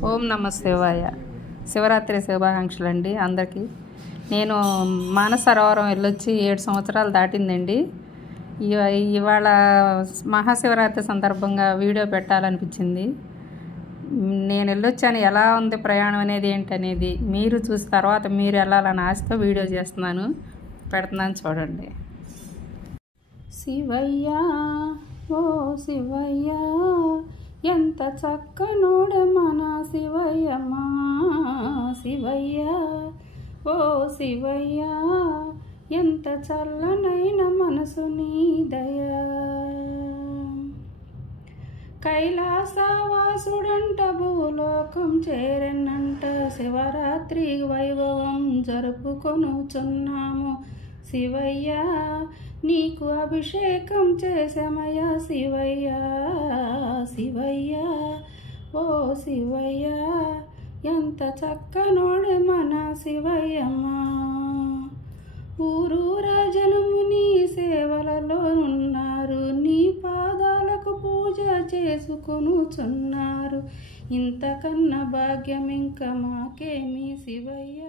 ఓం నమ శివాయ. శివరాత్రి శుభాకాంక్షలు అండి అందరికీ. నేను మానసరోవరం వెళ్ళొచ్చి 7 సంవత్సరాలు దాటిందండి. ఇవాళ మహాశివరాత్రి సందర్భంగా వీడియో పెట్టాలనిపించింది. నేను వెళ్ళొచ్చాను, ఎలా ఉంది ప్రయాణం అనేది ఏంటనేది మీరు చూసి తర్వాత మీరు వెళ్ళాలని ఆశతో వీడియో చేస్తున్నాను, పెడుతున్నాను చూడండి. శివయ్య ఓ శివయ్య, ఎంత చక్కనోడ మన శివయ్యమా. శివయ్య ఓ శివయ్య, ఎంత చల్లనైన మనసు నీ దయా. కైలాసవాసుడంట భూలోకం చేరనంట, శివరాత్రి వైభవం జరుపుకొనుచున్నాము. శివయ్య నీకు అభిషేకం చేసామయ్యా. శివయ్య శివయ్య ఓ శివయ్య, ఎంత చక్కనోడే మన శివయ్యమ్మా. ఊరూర జనము నీ సేవలలో ఉన్నారు, నీ పాదాలకు పూజ చేసుకొనుచున్నారు. ఇంతకన్నా భాగ్యం ఇంకా మాకేమి శివయ్య.